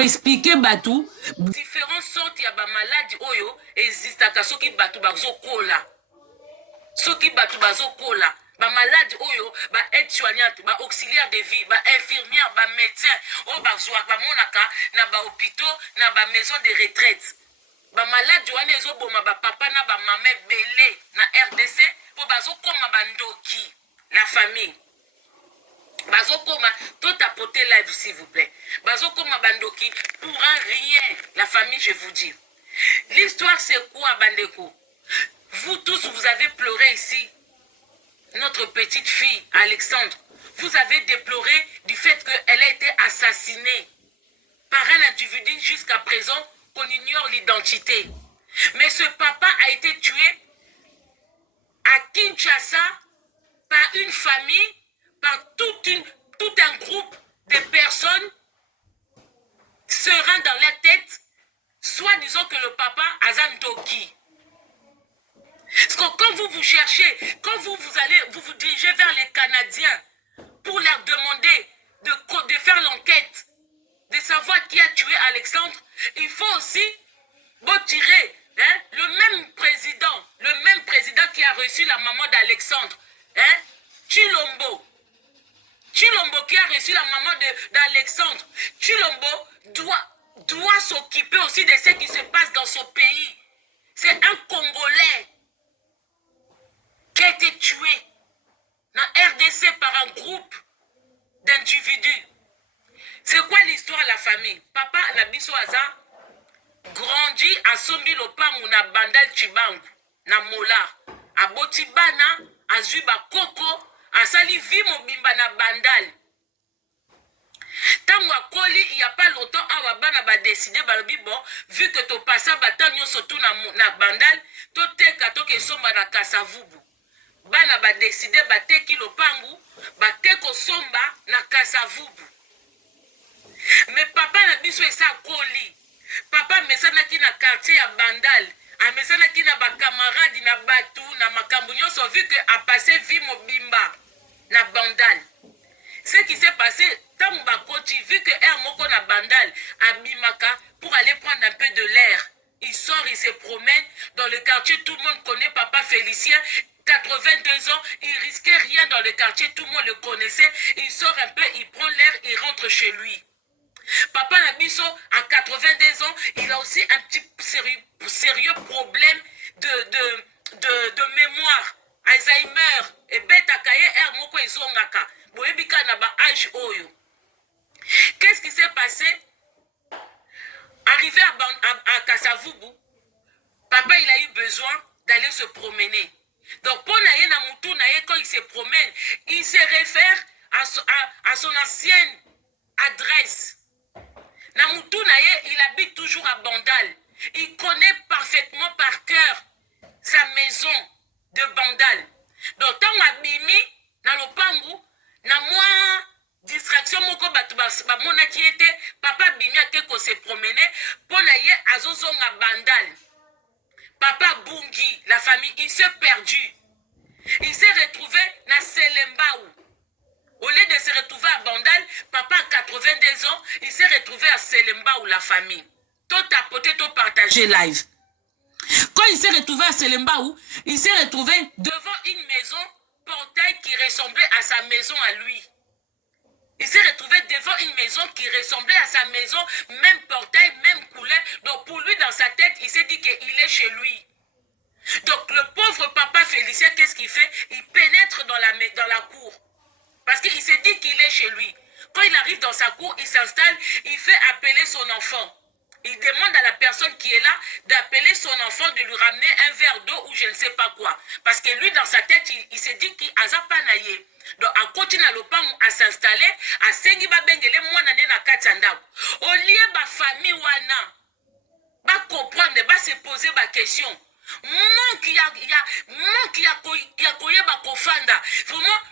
expliquer batou différentes sortes ya ba maladie oyo existaka soki batou bazokola. Soki batou bazokola ba maladie oyo ba aide-soignante, ba auxiliaire de vie, ba infirmière, ba médecin o bazwa ba monaka na ba hôpitaux, na ba maison de retraite. Ba maladie wana ezoboma ba papa na ba maman belé na RDC po bazokoma bandoki la famille. Bazokoma, tout tapoter live s'il vous plaît. Bazokoma bandoki pour un rien. La famille, je vous dis. L'histoire c'est quoi, Bandeko? Vous tous, vous avez pleuré ici. Notre petite fille, Alexandre. Vous avez déploré du fait qu'elle a été assassinée par un individu jusqu'à présent qu'on ignore l'identité. Mais ce papa a été tué à Kinshasa par une famille, par tout un groupe de personnes sereins dans la tête, soit disons que le papa Azan Doki. Parce que quand vous vous cherchez, quand vous vous dirigez vers les Canadiens pour leur demander de faire l'enquête, de savoir qui a tué Alexandre, il faut aussi tirer le même président qui a reçu la maman d'Alexandre, Chilombo qui a reçu la maman d'Alexandre. Chilombo doit s'occuper aussi de ce qui se passe dans son pays. C'est un Congolais qui a été tué dans RDC par un groupe d'individus. C'est quoi l'histoire de la famille? Papa Nabiso Aza grandit à Sombi Lopangu na Bandal Chibangu na Mola. A Botibana, a Zuba Koko, a Sali Vimobimba na Bandal. Tant Koli, il n'y a pas longtemps, Awabana va décider, bon, vu que tu passes à Batanyo surtout na Bandal, tu te katoke somba na Kasavubu. Bana va décider, bateki Lopangu, bateko somba na Kasavubu. Mais papa na biso esa Koli. Papa mesana ki na quartier ya Bandal. A mesana ki na ba camarade na batu na makambu nyonso vu que a passé vie mobimba na Bandal. Ce qui s'est passé tant bakoti vu que moko na Bandal a bimaka pour aller prendre un peu de l'air. Il sort, il se promène dans le quartier, tout le monde connaît papa Félicien. 82 ans, il risquait rien dans le quartier, tout le monde le connaissait. Il sort un peu, il prend l'air, il rentre chez lui. Papa Nabiso, à 82 ans, il a aussi un petit sérieux problème de mémoire. Alzheimer. Et beta kaye moko izongaka. Boebika na ba âge oyo. Qu'est-ce qui s'est passé? Arrivé à Kasavubu, papa il a eu besoin d'aller se promener. Donc pour naye na mutu naye quand il se promène, il se réfère à son ancienne adresse. Namutu naye, il habite toujours à Bandal. Il connaît parfaitement par cœur sa maison de Bandal. Donc, tant abimi, na lopangu, na moi, distraction, moko batubasba, mona qui était, papa bimi a ko se promener, ponaye azozonga Bandal. Papa Bungi, la famille, il s'est perdu. Il s'est retrouvé na Selembaou. Au lieu de se retrouver à Bandal, papa a 82 ans, il s'est retrouvé à Selembaou, la famille. Tout tapoté, tout partagé live. Quand il s'est retrouvé à Selembaou, il s'est retrouvé devant une maison, portail qui ressemblait à sa maison à lui. Il s'est retrouvé devant une maison qui ressemblait à sa maison, même portail, même couleur. Donc pour lui, dans sa tête, il s'est dit qu'il est chez lui. Donc le pauvre papa Félicien, qu'est-ce qu'il fait? Il pénètre dans la cour. Parce qu'il s'est dit qu'il est chez lui. Quand il arrive dans sa cour, il s'installe, il fait appeler son enfant. Il demande à la personne qui est là d'appeler son enfant, de lui ramener un verre d'eau ou je ne sais pas quoi. Parce que lui, dans sa tête, il s'est dit qu'il a zapanaye. Donc, à continuer à s'installer, à Sengiba Bengele, moi, na Katanda. Au lieu de la famille, wana, ba comprendre, ba se poser ma question. Vraiment,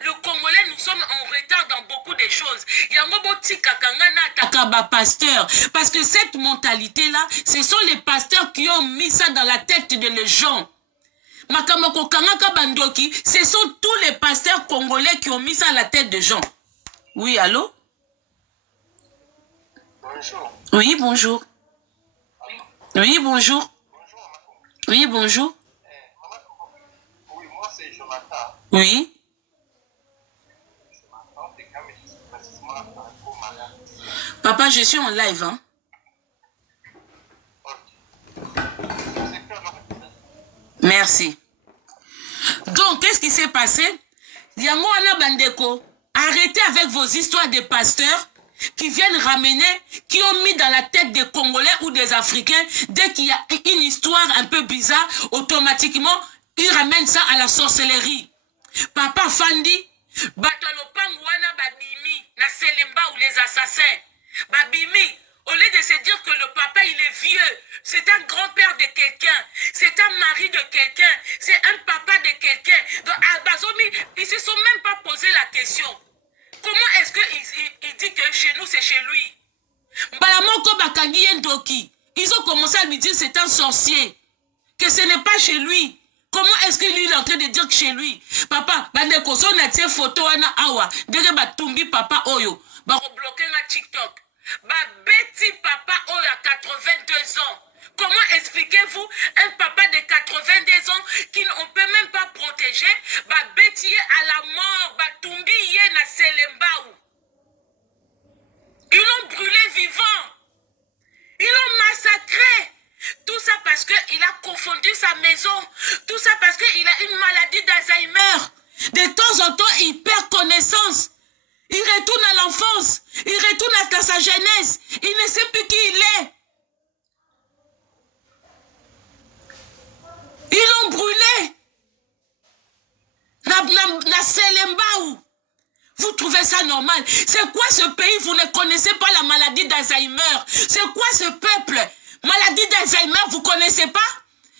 le Congolais, nous sommes en retard dans beaucoup de choses. Il y a un pasteur. Parce que cette mentalité-là, ce sont les pasteurs qui ont mis ça dans la tête des gens. Ce sont tous les pasteurs congolais qui ont mis ça à la tête des gens. Oui, allô? Oui, Bonjour. Oui, bonjour. Oui, bonjour. Bonjour, Maman. Oui, bonjour. Oui, moi c'est Jonathan. Oui. Jonathan, c'est quand même précisément un malade. Papa, je suis en live, hein. Merci. Donc, qu'est-ce qui s'est passé? Yango Ana Bandeko, arrêtez avec vos histoires de pasteurs qui viennent ramener, qui ont mis dans la tête des Congolais ou des Africains, dès qu'il y a une histoire un peu bizarre, automatiquement, ils ramènent ça à la sorcellerie. Papa Fandi, Batalopangu Wana Babimi, na Selemba ou les assassins. Babimi, au lieu de se dire que le papa il est vieux, c'est un grand-père de quelqu'un, c'est un mari de quelqu'un, c'est un papa de quelqu'un. Donc à Bazomi, ils ne se sont même pas posé la question. Comment est-ce qu'il dit que chez nous c'est chez lui? Balamoko Bakangi Yendoki, ils ont commencé à lui dire que c'est un sorcier, que ce n'est pas chez lui. Comment est-ce qu'il est en train de dire que chez lui? Papa, bandeko so na tie photo wana awa, dege batumbi papa oyo, ba rebloquer na TikTok. Ba beti papa oyo à 82 ans. Comment expliquez-vous un papa de 82 ans qui on peut même pas protéger, ba beti à la mort, ba tumbi ye na Selembaou. Ils l'ont brûlé vivant. Ils l'ont massacré. Tout ça parce qu'il a confondu sa maison. Tout ça parce qu'il a une maladie d'Alzheimer. De temps en temps, il perd connaissance. Il retourne à l'enfance. Il retourne à sa jeunesse. Il ne sait plus qui il est. Ils l'ont brûlé. Na Selembaou. Vous trouvez ça normal? C'est quoi ce pays? Vous ne connaissez pas la maladie d'Alzheimer. C'est quoi ce peuple? Maladie d'Alzheimer, vous ne connaissez pas?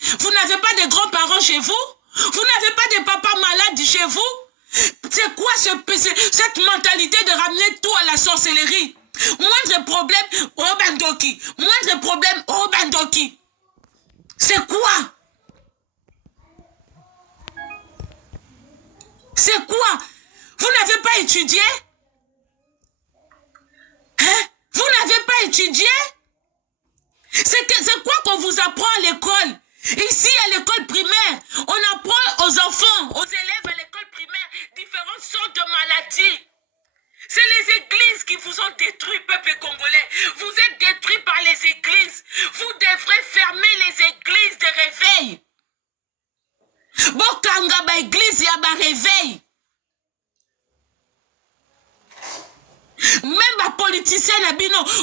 Vous n'avez pas de grands-parents chez vous? Vous n'avez pas de papa malade chez vous? C'est quoi cette mentalité de ramener tout à la sorcellerie? Moindre problème, oh bandoki. Moindre problème, oh bandoki. C'est quoi? C'est quoi? Vous n'avez pas étudié? Hein? Vous n'avez pas étudié? C'est quoi qu'on vous apprend à l'école? Ici, à l'école primaire, on apprend aux enfants, aux élèves à l'école primaire, différentes sortes de maladies. C'est les églises qui vous ont détruit, peuple congolais. Vous êtes détruits par les églises. Vous devrez fermer les églises de réveil. Bokanga ba église ya ba réveil. Même les politiciens,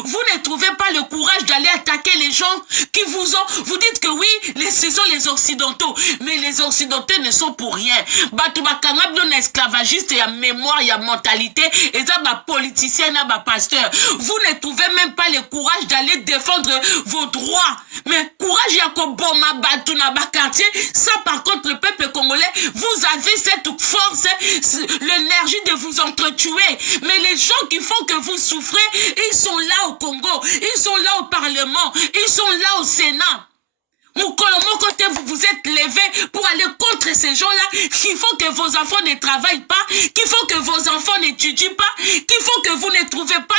vous ne trouvez pas le courage d'aller attaquer les gens qui vous ont... Vous dites que oui, ce sont les Occidentaux. Mais les Occidentaux ne sont pour rien. Esclavagiste, il y a mémoire, il y a mentalité. Et ça, politicien, il y a pasteur. Vous ne trouvez même pas le courage d'aller défendre vos droits. Mais courage, il y a que quartier. Ça, par contre, le peuple congolais, vous avez cette force, l'énergie de vous entretuer. Mais les gens qui font que vous souffrez, ils sont là au Congo, ils sont là au Parlement, ils sont là au Sénat. Mon côté, vous vous êtes levé pour aller contre ces gens-là qui font que vos enfants ne travaillent pas, qui font que vos enfants n'étudient pas, qui font que vous ne trouvez pas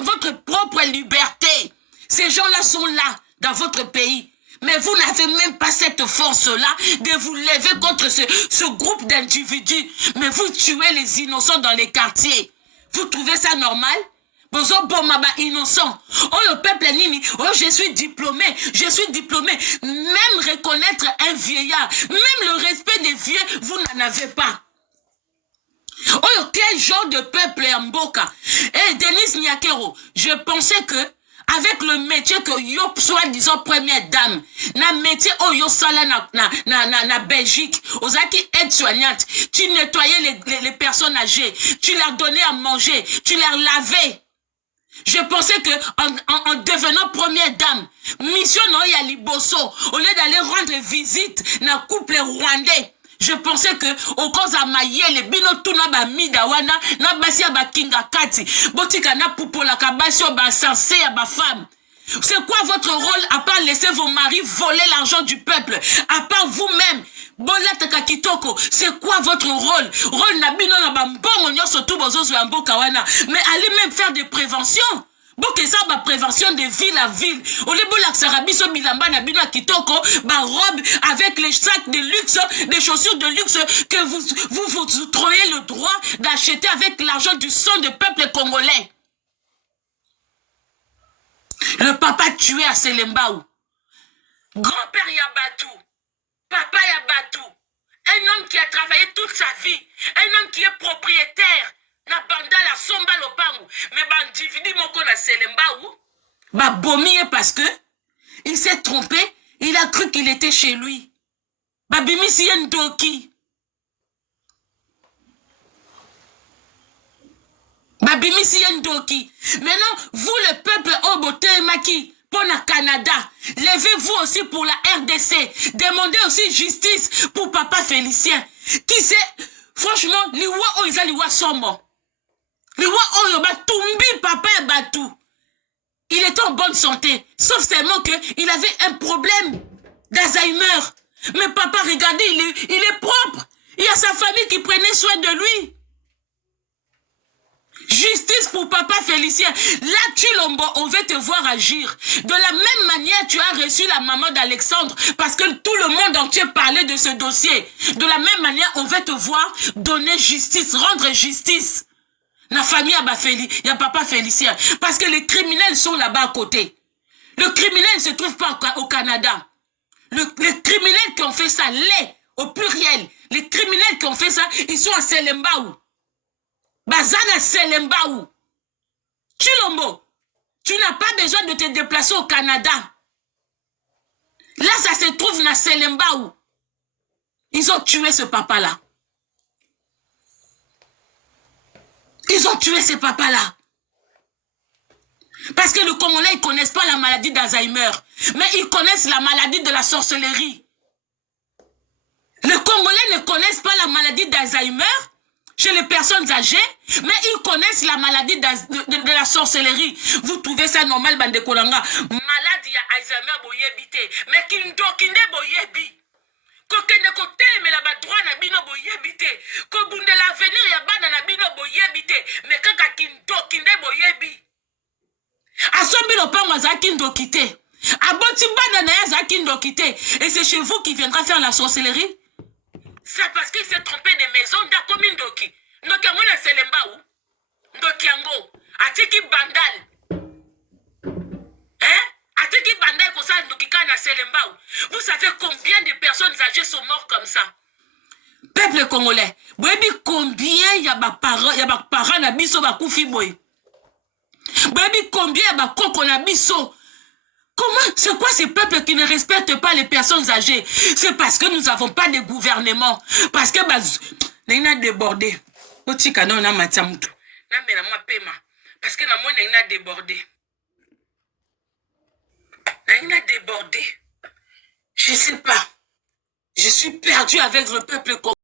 votre propre liberté. Ces gens-là sont là, dans votre pays. Mais vous n'avez même pas cette force-là de vous lever contre ce groupe d'individus. Mais vous tuez les innocents dans les quartiers. Vous trouvez ça normal? Bozo bomaba innocent. Oh le peuple nini. Oh je suis diplômé. Même reconnaître un vieillard, même le respect des vieux, vous n'en avez pas. Oh quel genre de peuple est Mboka? Eh Denis Nyakero, je pensais que avec le métier que yo soit disons première dame, na métier oh yo sala na Belgique, ozaki aide-soignante, tu nettoyais les personnes âgées, tu leur donnais à manger, tu leur lavais. Je pensais que en devenant première dame, mission no ya liboso, au lieu d'aller rendre visite na couple rwandais. Je pensais que au cause à Mayele, bino tuna ba midawana, na basi ya ba kinga kati, botika na pupola kabasi ya ba sensé ya ba femme. C'est quoi votre rôle à part laisser vos maris voler l'argent du peuple, à part vous-même? Bolata kitoko, c'est quoi votre rôle? Rôle na bino na ba mbongo nyoso tu bozozo ya mboka wana, mais allez même faire des préventions. boke ça ba prévention de ville à ville. Ole bola sarabiso bilamba na bino kitoko ba robe avec les sacs de luxe, des chaussures de luxe que vous trouvez le droit d'acheter avec l'argent du sang du peuple congolais. Le papa tué à Selembaou. Grand-père Yabatou. Papa Yabatou. Un homme qui a travaillé toute sa vie. Un homme qui est propriétaire. Na banda la somba lopangu. Mais bandividi moko na Selembaou. Bah bomié parce que il s'est trompé. Il a cru qu'il était chez lui. Bah bimisi yendoki. Babimisi yendoki. Maintenant, vous le peuple Obote Maki, pour le Canada, levez-vous aussi pour la RDC. Demandez aussi justice pour Papa Félicien. Qui c'est, franchement, liwa oiza liwa sombo. Liwa oyoba tumbi Papa Batou. Il était en bonne santé, sauf seulement qu'il avait un problème d'Alzheimer. Mais papa, regardez, il est propre. Il y a sa famille qui prenait soin de lui. Justice pour Papa Félicien. Là, Chilombo, on veut te voir agir. De la même manière, tu as reçu la maman d'Alexandre parce que tout le monde entier parlait de ce dossier. De la même manière, on veut te voir donner justice, rendre justice. La famille il y a Papa Félicien. Parce que les criminels sont là-bas à côté. Le criminel ne se trouve pas au Canada. Les criminels qui ont fait ça, au pluriel, les criminels qui ont fait ça, ils sont à Selembaou. Bazana Selembaou. Chilombo, tu n'as pas besoin de te déplacer au Canada. Là, ça se trouve à Selembaou. Ils ont tué ce papa-là. Ils ont tué ce papa-là. Parce que les Congolais, ils ne connaissent pas la maladie d'Alzheimer. Mais ils connaissent la maladie de la sorcellerie. Les Congolais ne connaissent pas la maladie d'Alzheimer chez les personnes âgées, mais ils connaissent la maladie de la sorcellerie. Vous trouvez ça normal, Bande Kolanga? Maladie d'Alzheimer, boyebite. Mais kindokinde boyebi. Kokende kote me la badroit na bino boyebite. Ko bunde l'avenir ya bana na bino boyebite. Mais kaka kindokinde boyebi. Asombi lopango za kindokite. Aboti bana na ya za kindokite. Et c'est chez vous qui viendra faire la sorcellerie? C'est parce qu'il s'est trompé de maison da commune Ndoki. Ndoki yango na Selembaou. Ndoki yango. Atiki bandal. Hein? Atiki bandal kosa Ndoki ka na Selembaou. Vous savez combien de personnes âgées sont mortes comme ça? Peuple congolais. Boyebi combien ya ba parents na biso ba kufi boy. Boyebi combien ya ba koko na biso. Comment? C'est quoi ces peuples qui ne respectent pas les personnes âgées? C'est parce que nous n'avons pas de gouvernement. Parce que nous avons débordé. Parce que nous avons débordé. Je ne sais pas. Je suis perdu avec le peuple.